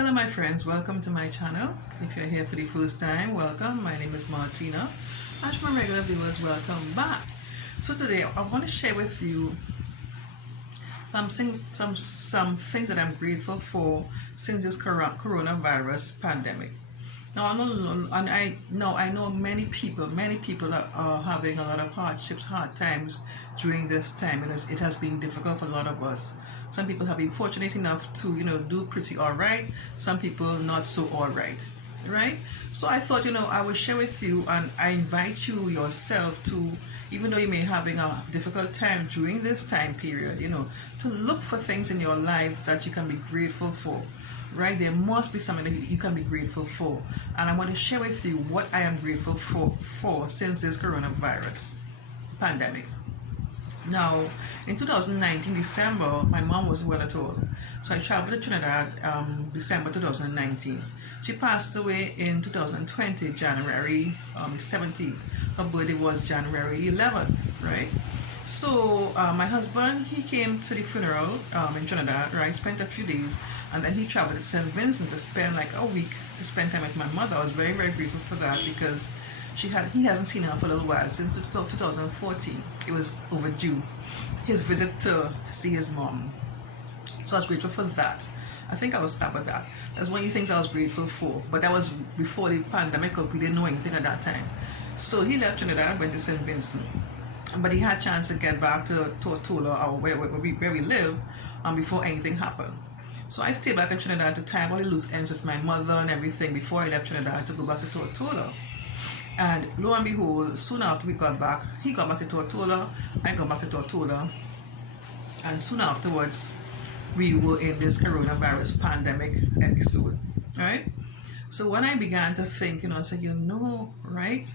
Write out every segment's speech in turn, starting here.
Hello my friends, welcome to my channel. If you're here for the first time, welcome. My name is Martina. And to my regular viewers, welcome back. So today I want to share with you some things that I'm grateful for since this coronavirus pandemic. Now I know many people are having a lot of hardships, hard times during this time. It has been difficult for a lot of us. Some people have been fortunate enough to do pretty all right. Some people not so all right, right? So I thought I will share with you, and I invite you yourself to, even though you may be having a difficult time during this time period, to look for things in your life that you can be grateful for. Right, there must be something that you can be grateful for, and I want to share with you what I am grateful for since this coronavirus pandemic. Now, in 2019 December, my mom wasn't well at all, so I traveled to Trinidad December 2019. She passed away in 2020 January 17th. Her birthday was January 11th, right? So my husband, he came to the funeral in Trinidad, right? Spent a few days, and then he traveled to St. Vincent to spend like a week to spend time with my mother. I was very, very grateful for that because he hasn't seen her for a little while, since 2014. It was overdue, his visit to see his mom. So I was grateful for that. I think I will start with that. That's one of the things I was grateful for. But that was before the pandemic, we didn't know anything at that time. So he left Trinidad, went to St. Vincent. But he had a chance to get back to Tortola, or where we live, before anything happened. So I stayed back in Trinidad to tie all the loose ends with my mother and everything before I left Trinidad to go back to Tortola. And lo and behold, soon after we got back, he got back to Tortola, I got back to Tortola, and soon afterwards, we were in this coronavirus pandemic episode, right? So when I began to think, I said, right?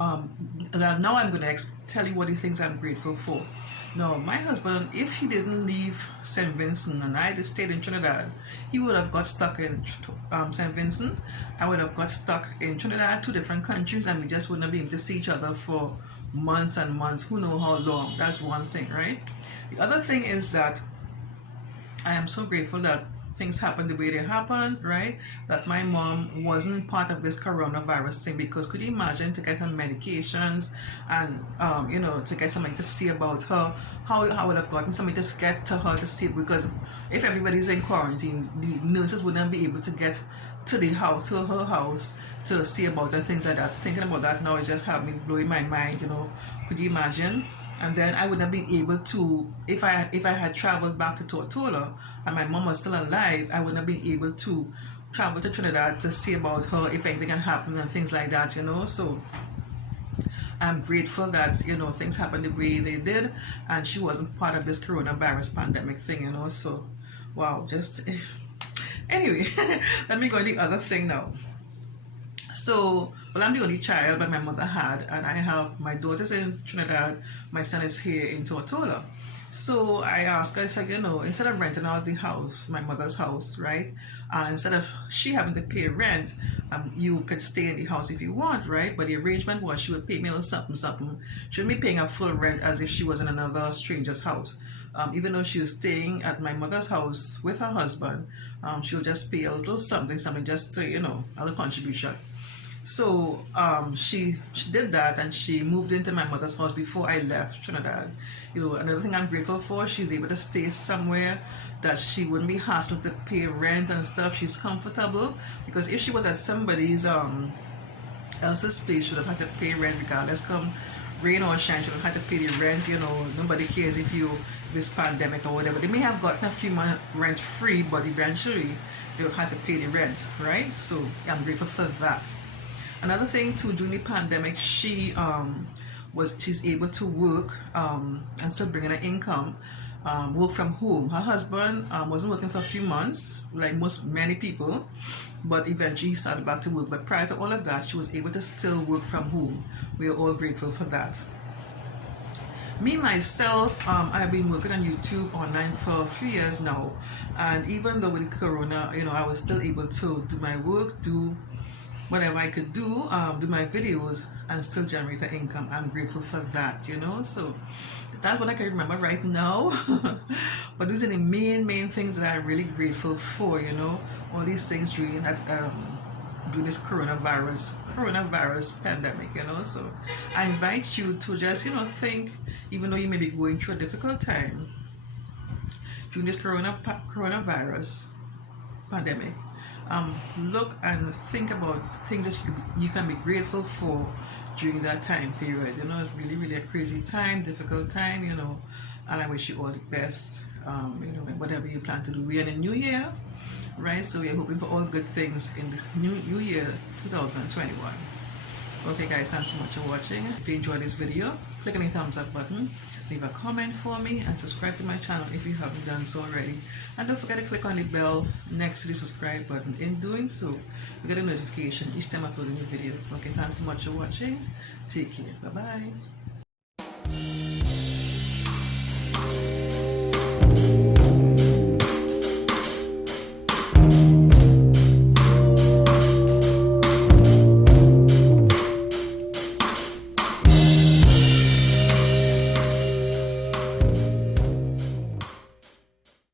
Now I'm going to tell you what the things I'm grateful for. Now, my husband, if he didn't leave St. Vincent and I just stayed in Trinidad, he would have got stuck in St. Vincent. I would have got stuck in Trinidad, two different countries, and we just wouldn't be able to see each other for months and months, who knows how long. That's one thing, right? The other thing is that I am so grateful that things happened the way they happened, right? That my mom wasn't part of this coronavirus thing, because could you imagine to get her medications and, to get somebody to see about her, how I would have gotten somebody to get to her to see it, because if everybody's in quarantine, the nurses wouldn't be able to get to her house to see about her, things like that. Thinking about that now, it just had me blowing my mind, could you imagine? And then I would have been able to, if I had traveled back to Tortola and my mom was still alive, I would have been able to travel to Trinidad to see about her if anything had happened and things like that, So I'm grateful that, things happened the way they did, and she wasn't part of this coronavirus pandemic thing, So, wow, anyway, let me go to the other thing now. So, I'm the only child that my mother had, and I have my daughter's in Trinidad, my son is here in Tortola. So I asked her, I said, instead of renting out the house, my mother's house, right, instead of she having to pay rent, you could stay in the house if you want, right? But the arrangement was she would pay me a little something. She wouldn't be paying a full rent as if she was in another stranger's house. Even though she was staying at my mother's house with her husband, she would just pay a little something just to, a little contribution. So she did that, and she moved into my mother's house before I left Trinidad. Another thing I'm grateful for, she's able to stay somewhere that she wouldn't be hassled to pay rent and stuff. She's comfortable, because if she was at somebody's else's place, she would have had to pay rent regardless, come rain or shine. She would have had to pay the rent. Nobody cares if this pandemic or whatever. They may have gotten a few months rent free, but eventually they would have had to pay the rent, right? So I'm grateful for that. Another thing too, during the pandemic, she's able to work and still bring in an income, work from home. Her husband wasn't working for a few months, like many people, but eventually he started back to work. But prior to all of that, she was able to still work from home. We are all grateful for that. Me, myself, I've been working on YouTube online for a few years now, and even though with Corona, I was still able to do my work, do whatever I could do my videos, and still generate an income. I'm grateful for that, So that's what I can remember right now. But these are the main things that I'm really grateful for, you know, all these things during that during this coronavirus pandemic, you know. So I invite you to just, you know, think, even though you may be going through a difficult time during this coronavirus pandemic, look and think about things that you can be grateful for during that time period. You know, it's really a crazy time, difficult time, you know, and I wish you all the best, you know, whatever you plan to do. We're in a new year, right? So we're hoping for all good things in this new year 2021. Okay guys, thanks so much for watching. If you enjoyed this video, click on the thumbs up button, leave a comment for me, and subscribe to my channel if you haven't done so already. And don't forget to click on the bell next to the subscribe button. In doing so, you get a notification each time I upload a new video. Okay, thanks so much for watching. Take care. Bye bye.